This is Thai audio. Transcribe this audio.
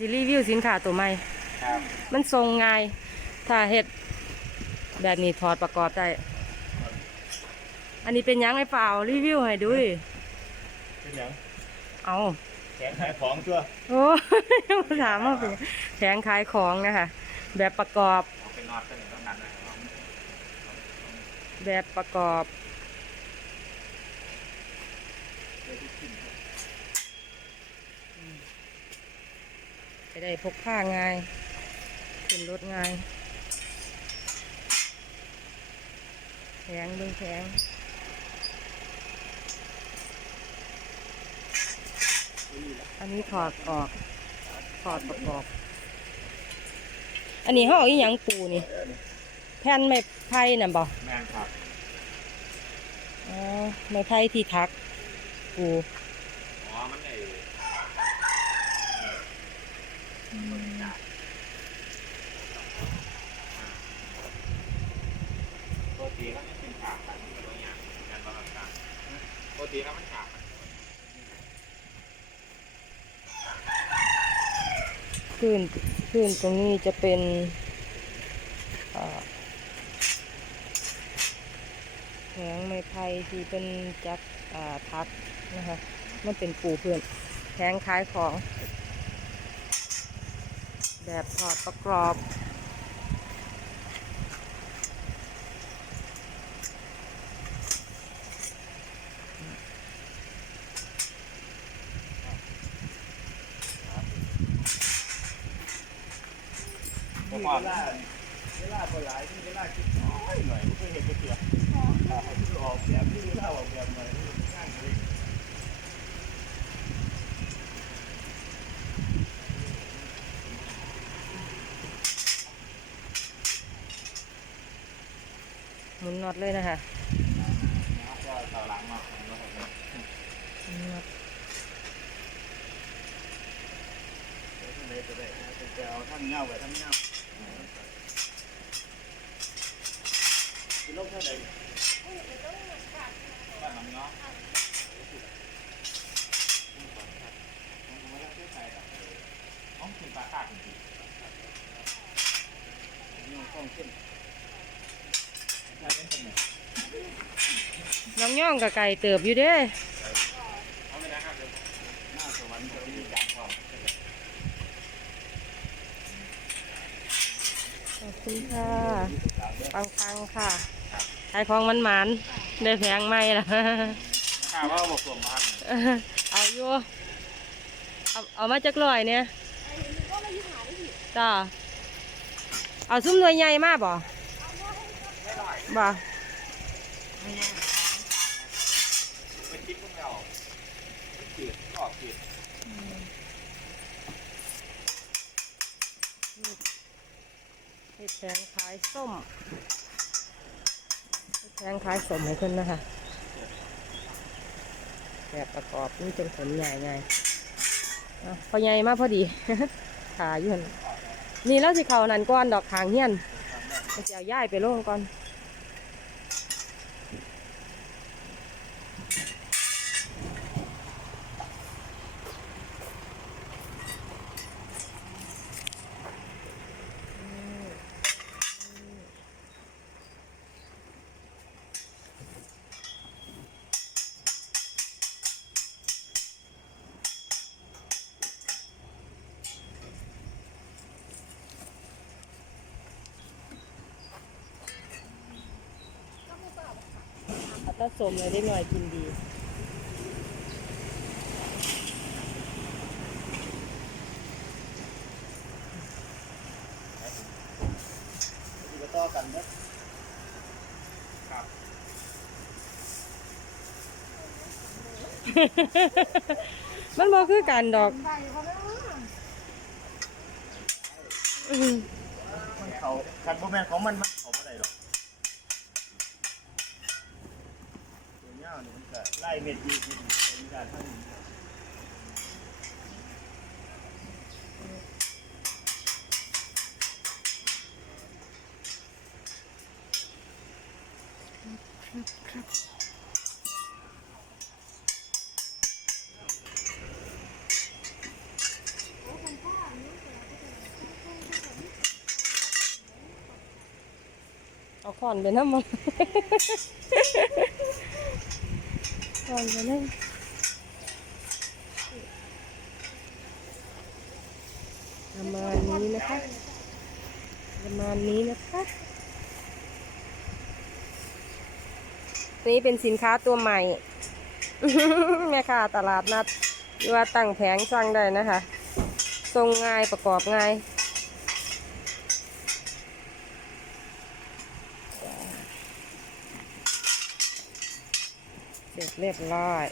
สิรีวิวสินค้าตัวใหม่ ครับมันทรงง่าย ถ้าเฮ็ดแบบนี้ถอดประกอบได้ อันนี้เป็นหยังไอ้เปล่ารีวิวให้ดูดิเป็นหยังเอาแขนขายของตัวโอ้ยถามมาเป็นแผงขายของนะคะ แบบประกอบเอาเป็นน็อตตัวหนึ่งต้องนั้นนะแบบประกอบ จะได้พกผ้าง่ายขึ้นรถง่ายแข็งเบิ่งแข็งอันนี้ถอดออกถอดประกอบ อันนี้เขาเอาอีหยังปูนี่ แผ่นไม้ไผ่น่ะบ่แมนครับอ๋อไม้ไผ่ที่ทักปู อ๋อมันไอ้ ปกติแล้วมันเป็นฉากแบบนี้ตัวอย่างการบางการปกติแล้วมันฉากขึ้นขึ้นตรงนี้จะเป็นเอ่อแผงไม้ไผ่ที่เป็นจักอ่าทักนะคะมันเป็นปูเพื่อนแผงขายของ แบบถอดประกอบเวลาเวลาคนหลายที่เวลาคิดน้อยหน่อยไม่เคยเห็นเสือให้ที่ออกแบบที่เวลาออกแบบหน่อยง่ายเลย มุนน็อตเลยนะคะน็อหมุนน็อตเลยจะเอาท่านเงาไปท่านเงาคือลบเท่าไหร่บ้านน้ำเนาะต้องขึ้นปลาคาจริงๆต้องขึ้น นคนไหนน้องย่องกับไก่เติบอยู่เด้เอาไม่ได้ครับเดี๋ยวหน้าสวรรค์จะมีการพร้อมขอบคุณค่ะปังปังๆค่ะขายของมันหมานได้แพงไหมล่ะข้าวก็บอกส่งมาครับเอาอยู่เอาเอามาจากลอยเนี่ยจ้าเอาซุ้มหน่วยใหญ่มากบ่ บ่เป็นคลิปพวกเราเกียดก็ออกเกียดเฮ็ดแพงขายส้มเฮ็ดแพงขายส้มให้เพิ่นนะคะแบบประกอบนี่เป็นผลใหญ่ไงอะพอใหญ่มากพอดีขาอยู่นนี่แล้วสิเขานั่นก้อนดอกทางเฮียนมันจะเอาย้ายไปลงก่อน เอาแต้สมเลยได้หน่อยกินดีที่จะต่อกันนะครับมันบ่คือกันดอกอื้อหือมันเขาคันโมแมนของมันมันเขาไม่ได้หรอก ไล่เม็ดดีขึ้นการทั้นเอาขอนไปน้ำมัน ขอนไปน้ำประมาณนี้นะคะประมาณนี้นะคะนี่เป็นสินค้าตัวใหม่ แม่ค้าตลาดนัดว่าตั้งแผงสั่งได้นะคะทรงง่ายประกอบง่าย เสร็จเรียบร้อย